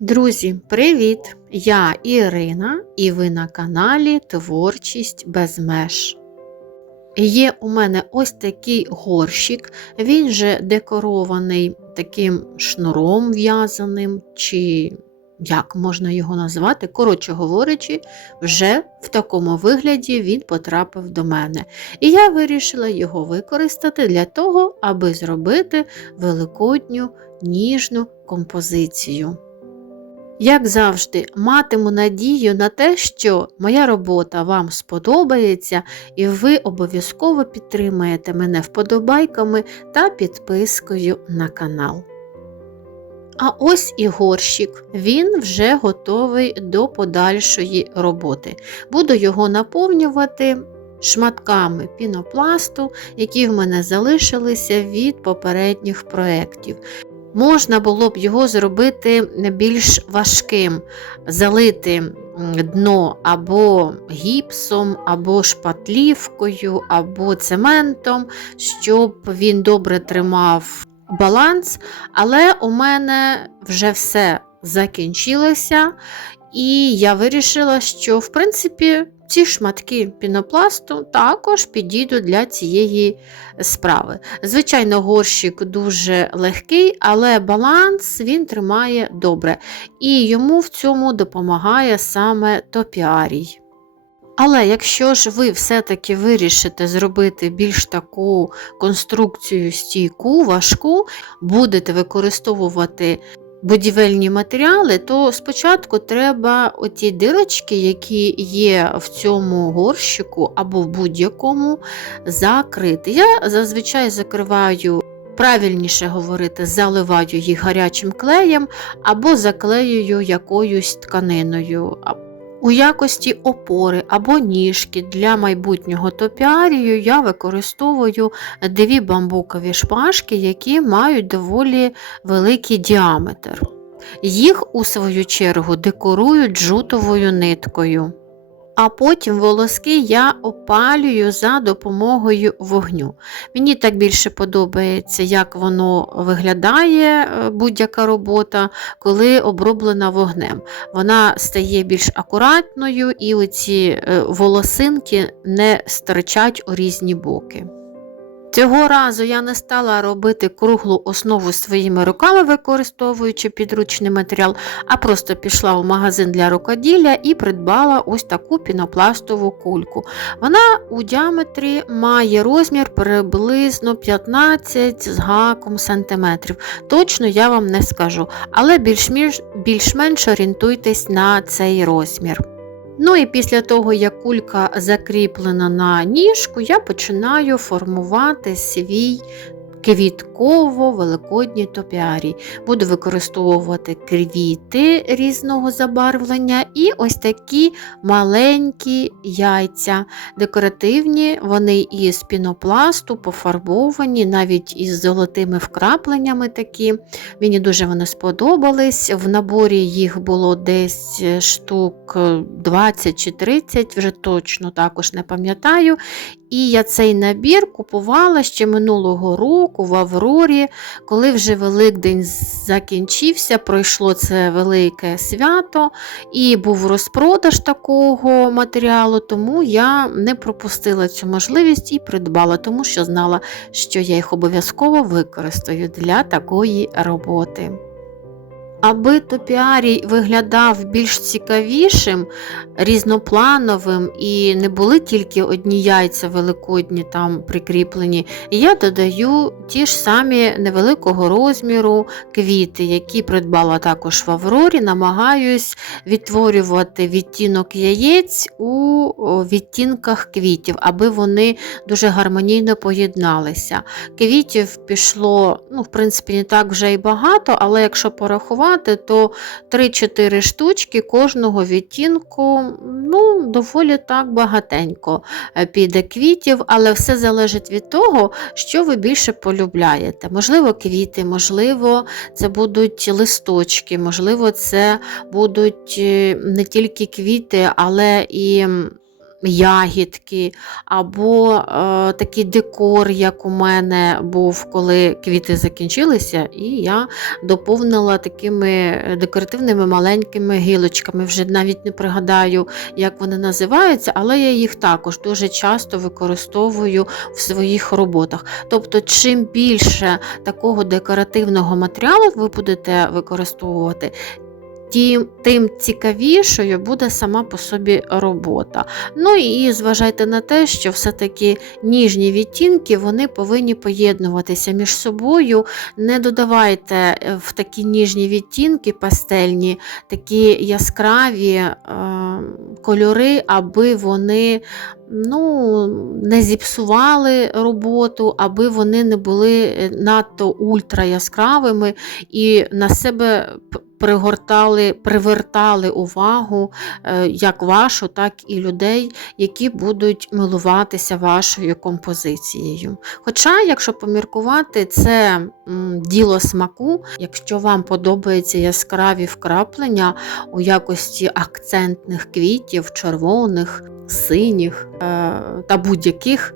Друзі, привіт! Я Ірина і ви на каналі Творчість без меж. Є у мене ось такий горщик, він же декорований таким шнуром в'язаним, чи як можна його назвати. Коротше говорячи, вже в такому вигляді він потрапив до мене. І я вирішила його використати для того, аби зробити великодню ніжну композицію. Як завжди, матиму надію на те, що моя робота вам сподобається, і ви обов'язково підтримаєте мене вподобайками та підпискою на канал. А ось і горщик, він вже готовий до подальшої роботи. Буду його наповнювати шматками пінопласту, які в мене залишилися від попередніх проєктів. Можна було б його зробити більш важким, залити дно або гіпсом, або шпатлівкою, або цементом, щоб він добре тримав баланс. Але у мене вже все закінчилося, і я вирішила, що в принципі ці шматки пінопласту також підійдуть для цієї справи. Звичайно, горщик дуже легкий, але баланс він тримає добре. І йому в цьому допомагає саме топіарій. Але якщо ж ви все-таки вирішите зробити більш таку конструкцію стійку, важку, будете використовувати будівельні матеріали, то спочатку треба оті дирочки, які є в цьому горщику або в будь-якому, закрити. Я зазвичай закриваю. Правильніше говорити, заливаю їх гарячим клеєм або заклеюю якоюсь тканиною. У якості опори або ніжки для майбутнього топіарію я використовую дві бамбукові шпажки, які мають доволі великий діаметр. Їх, у свою чергу, декорують джутовою ниткою. А потім волоски я опалюю за допомогою вогню. Мені так більше подобається, як воно виглядає, будь-яка робота, коли оброблена вогнем. Вона стає більш акуратною, і оці волосинки не стирчать у різні боки. Цього разу я не стала робити круглу основу своїми руками, використовуючи підручний матеріал, а просто пішла в магазин для рукоділля і придбала ось таку пінопластову кульку. Вона у діаметрі має розмір приблизно 15 з гаком сантиметрів. Точно я вам не скажу, але більш-менш більш орієнтуйтесь на цей розмір. Ну і після того, як кулька закріплена на ніжку, я починаю формувати свій квітково-великодній топіарій. Буду використовувати квіти різного забарвлення і ось такі маленькі яйця. Декоративні, вони із пінопласту пофарбовані, навіть із золотими вкрапленнями такі. Мені дуже вони сподобались. В наборі їх було десь штук 20 чи 30, вже точно також не пам'ятаю. І я цей набір купувала ще минулого року в Аврорі, коли вже Великдень закінчився, пройшло це велике свято, і був розпродаж такого матеріалу, тому я не пропустила цю можливість і придбала, тому що знала, що я їх обов'язково використаю для такої роботи. Аби топіарій виглядав більш цікавішим, різноплановим і не були тільки одні яйця великодні там прикріплені, я додаю ті ж самі невеликого розміру квіти, які придбала також в Аврорі, намагаюсь відтворювати відтінок яєць у відтінках квітів, аби вони дуже гармонійно поєдналися. Квітів пішло, ну, в принципі, не так вже і багато, але якщо порахувати, порахувати, то 3-4 штучки кожного відтінку ну, доволі так багатенько е, піде квітів, але все залежить від того, що ви більше полюбляєте. Можливо, квіти, можливо, це будуть листочки, можливо, це будуть е, не тільки квіти, але і ягідки, або е, такий декор, як у мене був, коли квіти закінчилися, і я доповнила такими декоративними маленькими гілочками. Вже навіть не пригадаю, як вони називаються, але я їх також дуже часто використовую в своїх роботах. Тобто, чим більше такого декоративного матеріалу ви будете використовувати, тим, тим цікавішою буде сама по собі робота. Ну і зважайте на те, що все-таки ніжні відтінки вони повинні поєднуватися між собою. Не додавайте е, в такі ніжні відтінки пастельні, такі яскраві е, кольори, аби вони ну, не зіпсували роботу, аби вони не були е, надто ультра яскравими і на себе пригортали, привертали увагу е, як вашу, так і людей, які будуть милуватися вашою композицією. Хоча, якщо поміркувати, це діло смаку, якщо вам подобаються яскраві вкраплення у якості акцентних квітів, червоних, синіх е, та будь-яких,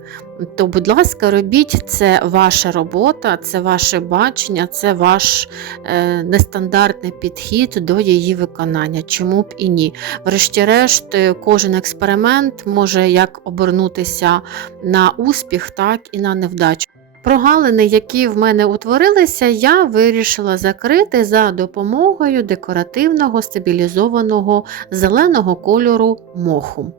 то, будь ласка, робіть, це ваша робота, це ваше бачення, це ваш е, нестандартний підхід до її виконання. Чому б і ні. Врешті-решт, кожен експеримент може як обернутися на успіх, так і на невдачу. Прогалини, які в мене утворилися, я вирішила закрити за допомогою декоративного стабілізованого зеленого кольору моху.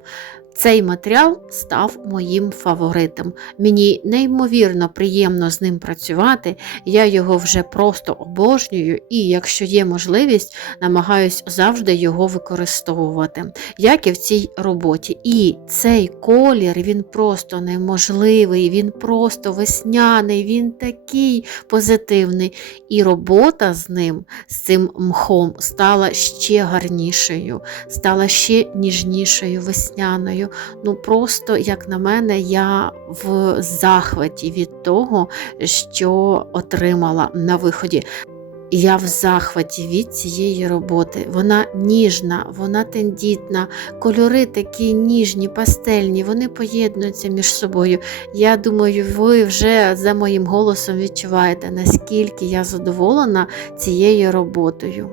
Цей матеріал став моїм фаворитом. Мені неймовірно приємно з ним працювати, я його вже просто обожнюю і, якщо є можливість, намагаюсь завжди його використовувати, як і в цій роботі. І цей колір він просто неможливий, він просто весняний, він такий позитивний. І робота з ним, з цим мхом, стала ще гарнішою, стала ще ніжнішою, весняною думаю, ну просто, як на мене, я в захваті від того, що отримала на виході. Я в захваті від цієї роботи. Вона ніжна, вона тендітна, кольори такі ніжні, пастельні, вони поєднуються між собою. Я думаю, ви вже за моїм голосом відчуваєте, наскільки я задоволена цією роботою.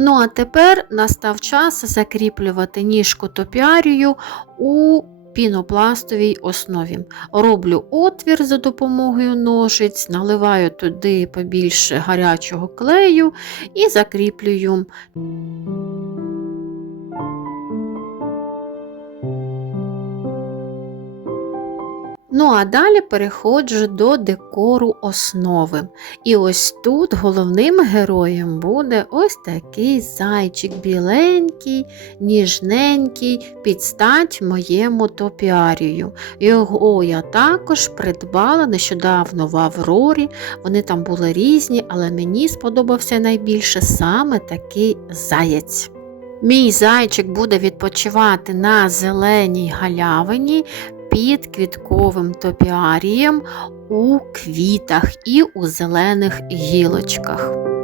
Ну, а тепер настав час закріплювати ніжку топіарію у пінопластовій основі. Роблю отвір за допомогою ножиць, наливаю туди побільше гарячого клею і закріплюю. Ну, а далі переходжу до декору основи. І ось тут головним героєм буде ось такий зайчик біленький, ніжненький, під стать моєму топіарію. Його я також придбала нещодавно в Аврорі. Вони там були різні, але мені сподобався найбільше саме такий заєць. Мій зайчик буде відпочивати на зеленій галявині під квітковим топіарієм у квітах і у зелених гілочках.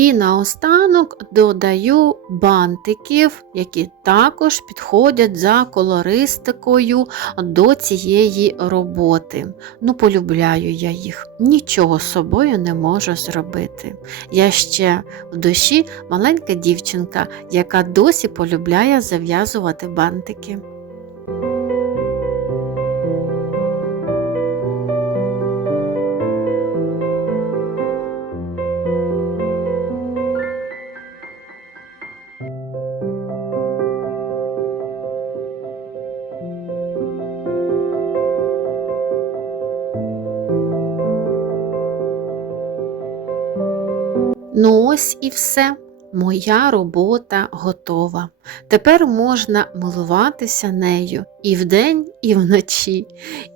І наостанок додаю бантиків, які також підходять за колористикою до цієї роботи. Ну, полюбляю я їх, нічого з собою не можу зробити. Я ще в душі маленька дівчинка, яка досі полюбляє зав'язувати бантики. Ну ось і все. Моя робота готова. Тепер можна милуватися нею і вдень, і вночі,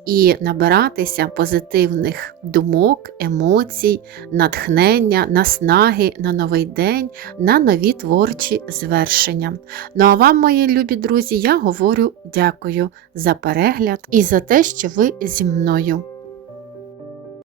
і набиратися позитивних думок, емоцій, натхнення, наснаги на новий день, на нові творчі звершення. Ну а вам, мої любі друзі, я говорю дякую за перегляд і за те, що ви зі мною.